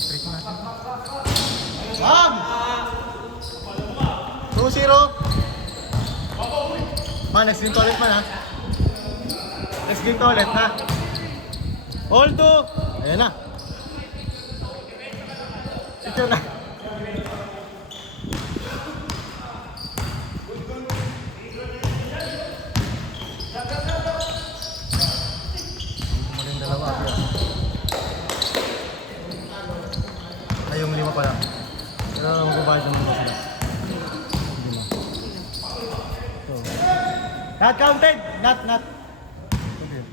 straight mo natin. Bam! 2-0. Next game to ulit man ha. Next game to ulit ha. All 2. Ayan na. Ito na. Maling dalawa. Ay, yung 5 pala. Pero magbabayad naman ba sila? Not counted! Not. Okay.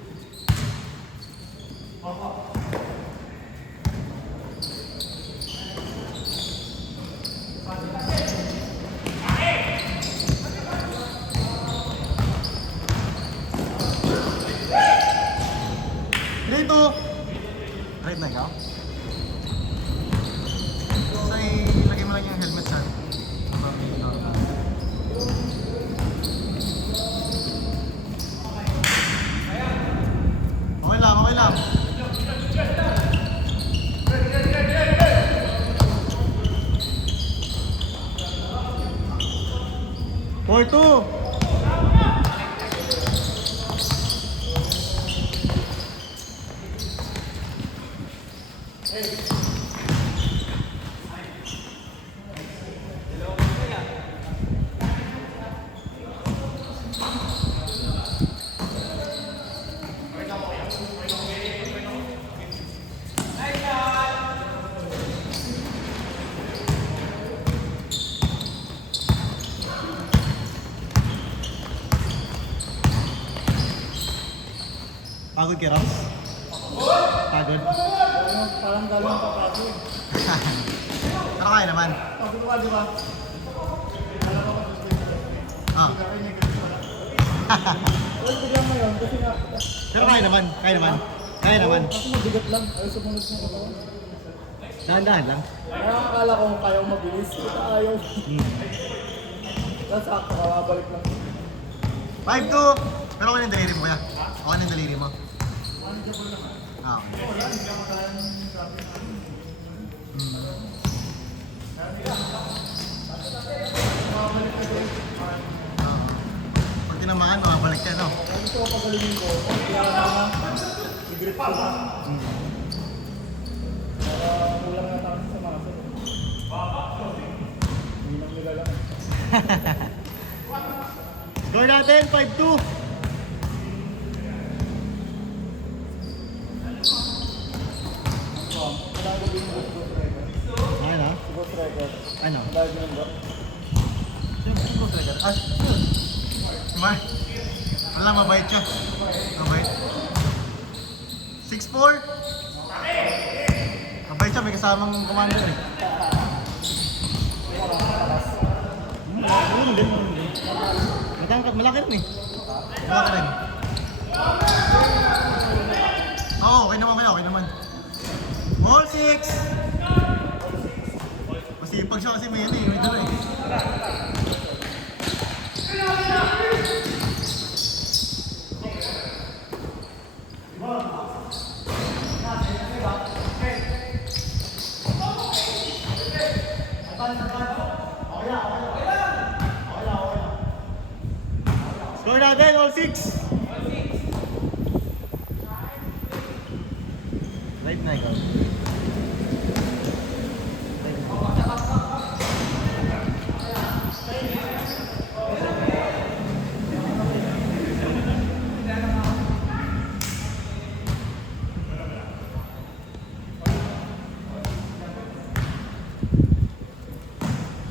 Dito! Right na ikaw? So, ilagay mo lang yung helmet sa Okay lang. 4-2. Pagod kay Rams? Pagod? Parang galang pa pagod. Pero kaya naman. Pagod ka, di ba? Alam ako Ah. Well, bigyan mo yun kasi nga... Pero kaya naman. Kasi mabigat lang. Ayaw sumunod sa katawan. Dahan-dahan lang. Kaya akala ko kaya ko mabilis. Ayaw. Tapos sakto ka, babalik lang. 5-2. Pero okay na yung daliri mo kuya. Okay na yung daliri mo. Ah, okay. Pag tinamaan, makabalik ka, no? Gusto ko pagalingin ko. Kaya na i-grip ko na. Kulang na tayo sa mga sila. Hindi lang nila lang. Score natin, 5-2. Kailangan ko din yung Ghost Rider. Ano? Si Ghost Rider. Ano? Dahil yung ba? Siyempre ko talaga. Ah, Mar. Wala, mabait siya. Mabait. 6-4. Mabait siya, may kasamang commander eh. Matangkat, malaki rin eh. Malaki rin. Oo, okay naman. Ball 6! Masipag siya kasi may dala eh. Score natin, all 6! Right na ikaw.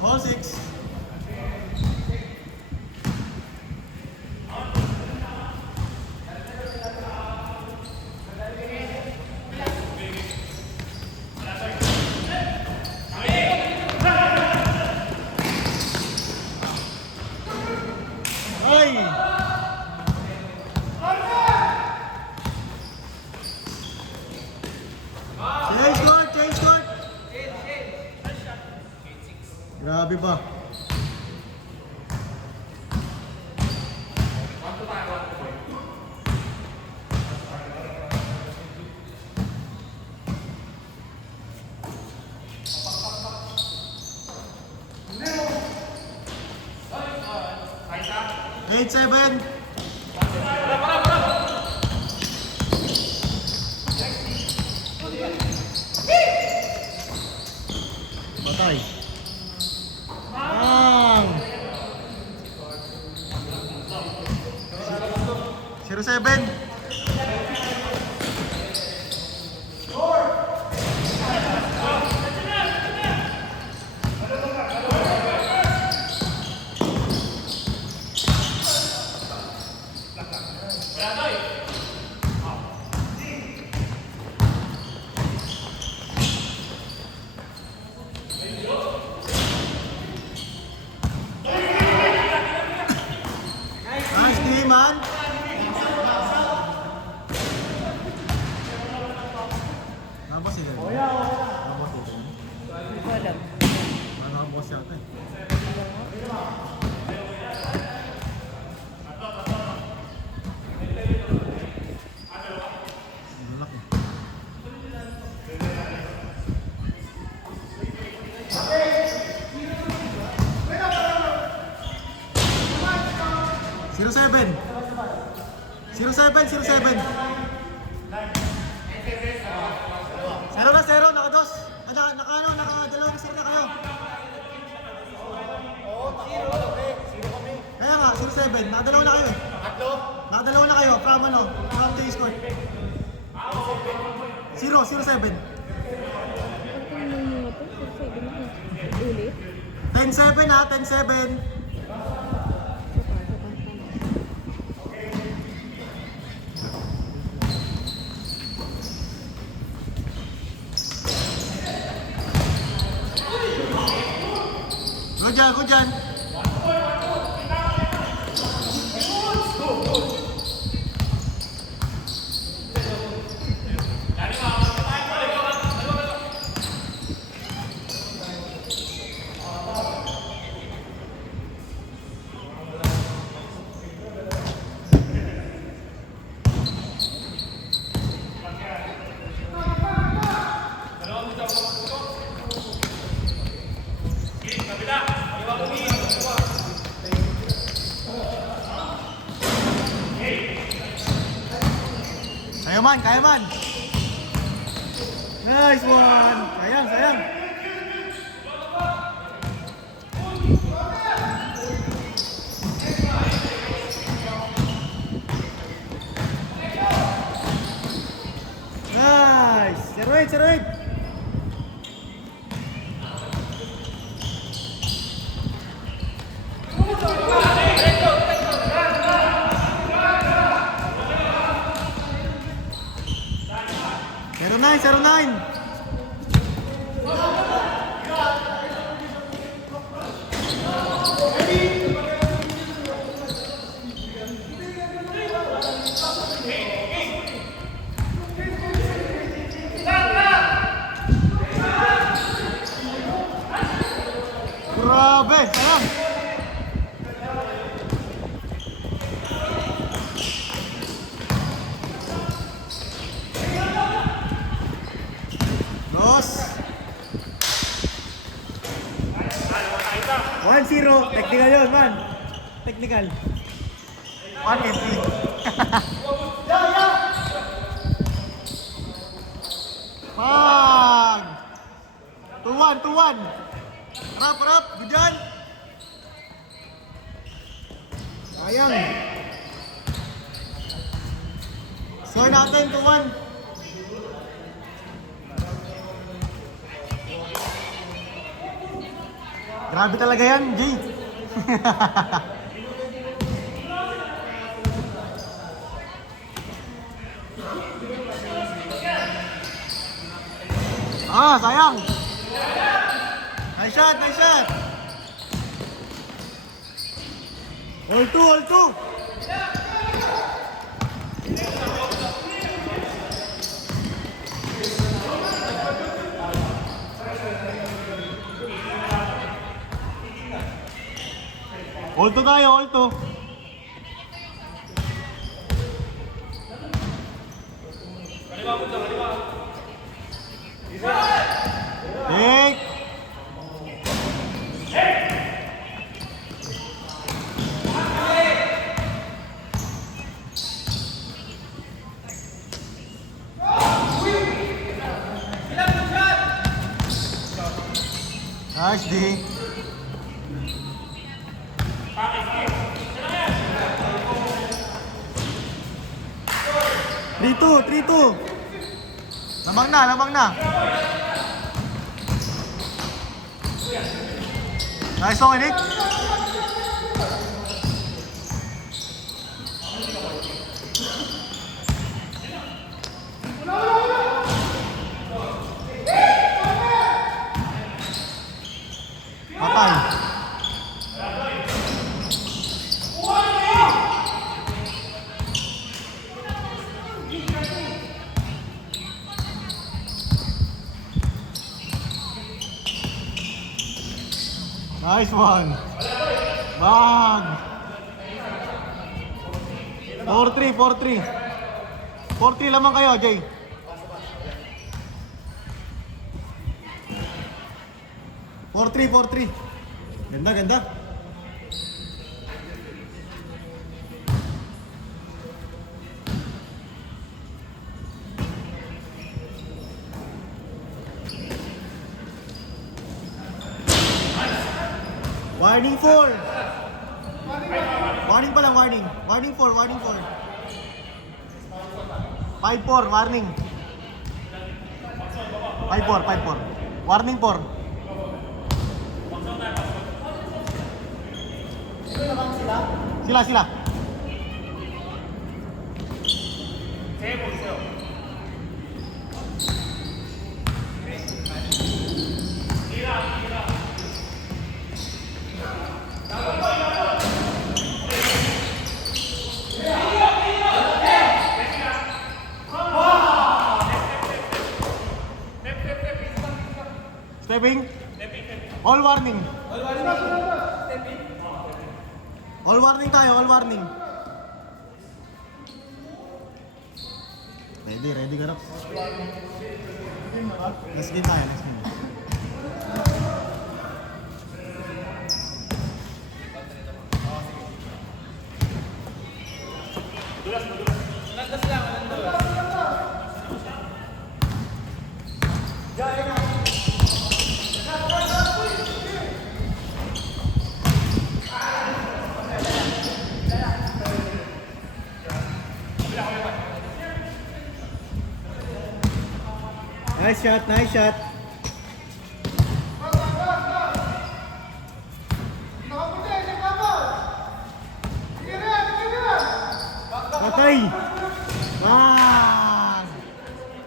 All 6. Ay! Change court! Grabe ba? 8-7. Batay. Bang! 0-7. Nice game, man. Nabas sila. Nabas sila. Hindi ko alam. Nabas yata eh. Ang laki. Zero seven. 0-7. Zero, naka-dos. Naka-dalawa na sir na kayo. Kaya nga, 0-7. Nakadalawa na kayo eh. Nakadalawa na kayo. From ano? From the score. 0-7. Ano yung mga to? Ulit? 10-7 ha, 10-7. Go dyan. Kaya man. Nice one. Sayang. Nice. 0-8. Zero nine. Grabe, sayang. Los. 1-0. Technical yun, man. Technical. 180. Pag. 2-1. Harap. Gudian. Sayang. Score natin 2-1. Grabe talaga yan, Jay. Sayang. Nice shot. All two. All two. Take. Nice, D. Three two, 3-2. Lamang na, lamang na. Nice one, Nick. Patay. Nice one. Bang. 4-3, 4-3. 4-3 lamang kayo, Jay. Four three. Ganda, ganda. Warning 4. Warning pa lang, warning. Warning 4, warning 4. 5-4, warning. 5-4, 5-4. Warning 4. Sila. Stepping. All warning. All warning tayo, all warning. Ready ka na. Let's game tayo, let's game. Nice shot, nice shot. Patay! Ah!